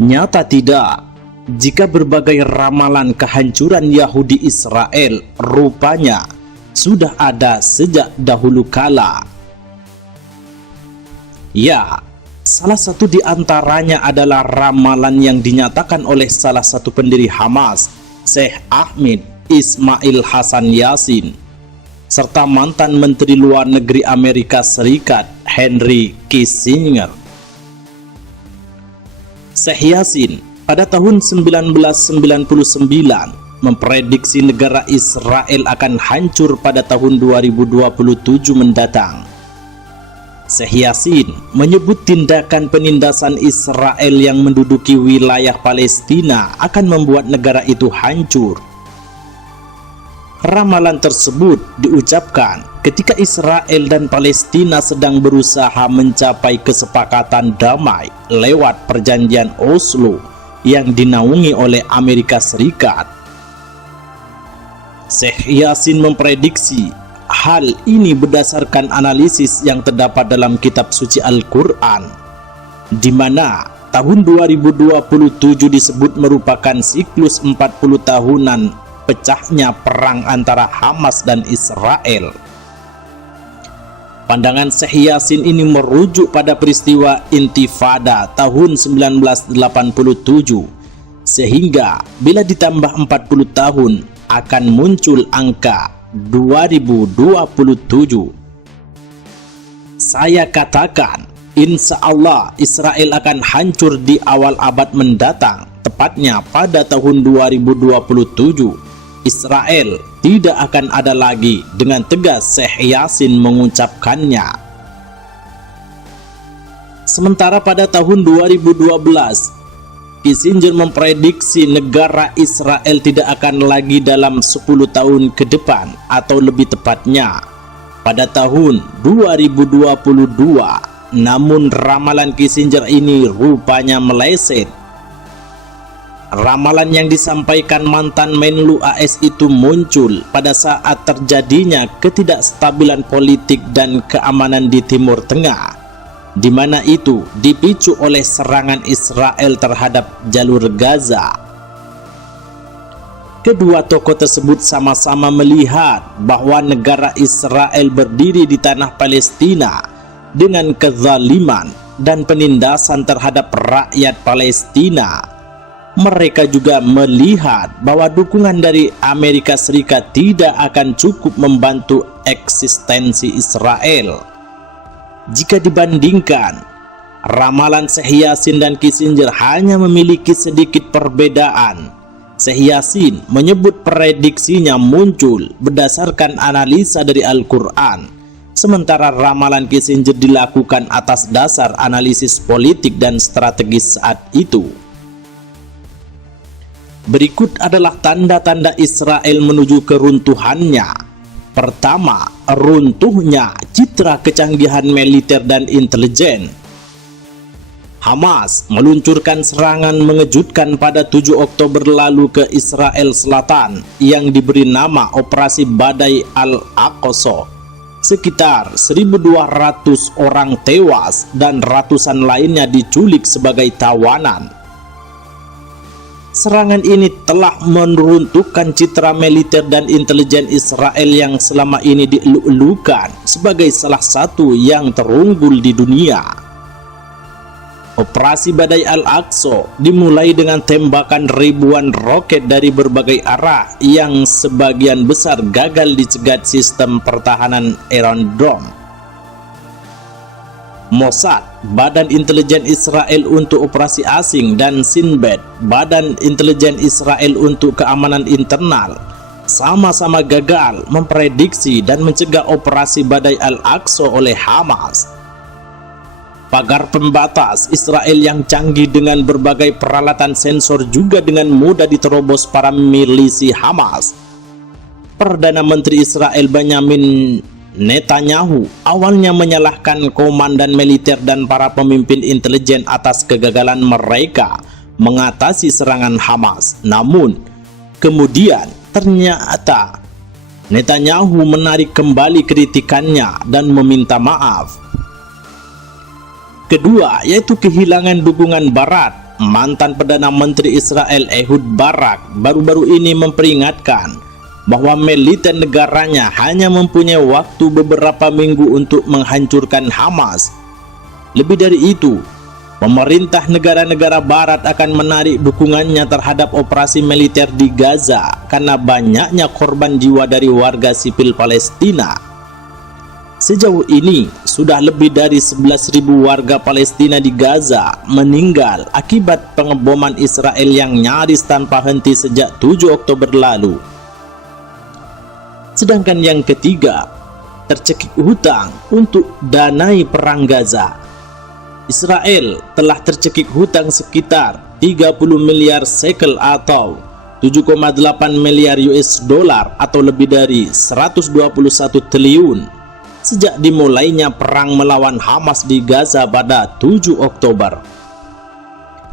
Nyata tidak, jika berbagai ramalan kehancuran Yahudi Israel rupanya sudah ada sejak dahulu kala. Ya, salah satu di antaranya adalah ramalan yang dinyatakan oleh salah satu pendiri Hamas, Sheikh Ahmed Ismail Hassan Yassin, serta mantan Menteri Luar Negeri Amerika Serikat Henry Kissinger. Sheikh Yassin pada tahun 1999 memprediksi negara Israel akan hancur pada tahun 2027 mendatang. Sheikh Yassin menyebut tindakan penindasan Israel yang menduduki wilayah Palestina akan membuat negara itu hancur. Ramalan tersebut diucapkan ketika Israel dan Palestina sedang berusaha mencapai kesepakatan damai lewat perjanjian Oslo yang dinaungi oleh Amerika Serikat. Sheikh Yassin memprediksi hal ini berdasarkan analisis yang terdapat dalam kitab suci Al-Quran, di mana tahun 2027 disebut merupakan siklus 40 tahunan pecahnya perang antara Hamas dan Israel. Pandangan Sheikh Yassin ini merujuk pada peristiwa Intifada tahun 1987, sehingga bila ditambah 40 tahun akan muncul angka 2027. Saya katakan, insya Allah Israel akan hancur di awal abad mendatang, tepatnya pada tahun 2027. Israel tidak akan ada lagi, dengan tegas Sheikh Yassin mengucapkannya. Sementara pada tahun 2012, Kissinger memprediksi negara Israel tidak akan lagi dalam 10 tahun ke depan, atau lebih tepatnya pada tahun 2022. Namun ramalan Kissinger ini rupanya meleset. Ramalan yang disampaikan mantan Menlu AS itu muncul pada saat terjadinya ketidakstabilan politik dan keamanan di Timur Tengah, di mana itu dipicu oleh serangan Israel terhadap jalur Gaza. Kedua tokoh tersebut sama-sama melihat bahwa negara Israel berdiri di tanah Palestina dengan kezaliman dan penindasan terhadap rakyat Palestina. Mereka juga melihat bahwa dukungan dari Amerika Serikat tidak akan cukup membantu eksistensi Israel. Jika dibandingkan, ramalan Sheikh Yassin dan Kissinger hanya memiliki sedikit perbedaan. Sheikh Yassin menyebut prediksinya muncul berdasarkan analisa dari Al-Quran, sementara ramalan Kissinger dilakukan atas dasar analisis politik dan strategis saat itu. Berikut adalah tanda-tanda Israel menuju keruntuhannya. Pertama, runtuhnya citra kecanggihan militer dan intelijen. Hamas meluncurkan serangan mengejutkan pada 7 Oktober lalu ke Israel Selatan yang diberi nama Operasi Badai Al-Aqsa. Sekitar 1.200 orang tewas dan ratusan lainnya diculik sebagai tawanan. Serangan ini telah meruntuhkan citra militer dan intelijen Israel yang selama ini dielu-elukan sebagai salah satu yang terunggul di dunia. Operasi Badai Al-Aqsa dimulai dengan tembakan ribuan roket dari berbagai arah yang sebagian besar gagal dicegat sistem pertahanan Iron Dome. Mossad, Badan Intelijen Israel untuk Operasi Asing, dan Shin Bet, Badan Intelijen Israel untuk Keamanan Internal, sama-sama gagal memprediksi dan mencegah operasi Badai Al-Aqsa oleh Hamas. Pagar pembatas Israel yang canggih dengan berbagai peralatan sensor juga dengan mudah diterobos para milisi Hamas. Perdana Menteri Israel Benjamin Netanyahu awalnya menyalahkan komandan militer dan para pemimpin intelijen atas kegagalan mereka mengatasi serangan Hamas. Namun, kemudian ternyata Netanyahu menarik kembali kritikannya dan meminta maaf. Kedua, yaitu kehilangan dukungan Barat mantan Perdana Menteri Israel Ehud Barak baru-baru ini memperingatkan bahwa militer negaranya hanya mempunyai waktu beberapa minggu untuk menghancurkan Hamas. Lebih dari itu, pemerintah negara-negara barat akan menarik dukungannya terhadap operasi militer di Gaza karena banyaknya korban jiwa dari warga sipil Palestina. Sejauh ini, sudah lebih dari 11.000 warga Palestina di Gaza meninggal akibat pengeboman Israel yang nyaris tanpa henti sejak 7 Oktober lalu. Sedangkan yang ketiga, tercekik hutang untuk danai perang Gaza. Israel telah tercekik hutang sekitar 30 miliar shekel atau 7,8 miliar US dollar atau lebih dari 121 triliun sejak dimulainya perang melawan Hamas di Gaza pada 7 Oktober.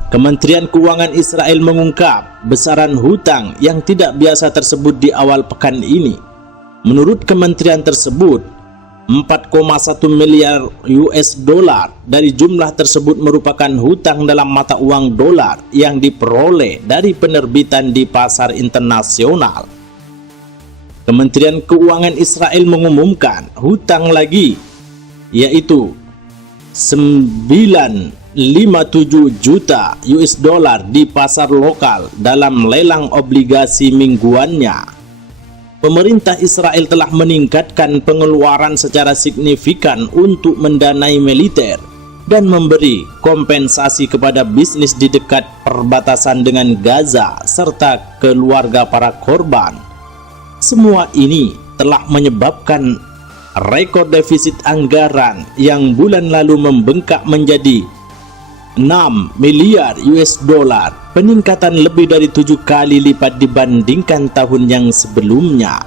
Kementerian Keuangan Israel mengungkap besaran hutang yang tidak biasa tersebut di awal pekan ini. Menurut kementerian tersebut, 4,1 miliar US dollar dari jumlah tersebut merupakan hutang dalam mata uang dolar yang diperoleh dari penerbitan di pasar internasional. Kementerian Keuangan Israel mengumumkan hutang lagi, yaitu 957 juta US dollar di pasar lokal dalam lelang obligasi mingguannya. Pemerintah Israel telah meningkatkan pengeluaran secara signifikan untuk mendanai militer dan memberi kompensasi kepada bisnis di dekat perbatasan dengan Gaza serta keluarga para korban. Semua ini telah menyebabkan rekor defisit anggaran yang bulan lalu membengkak menjadi 6 miliar US dollar, peningkatan lebih dari 7 kali lipat dibandingkan tahun yang sebelumnya.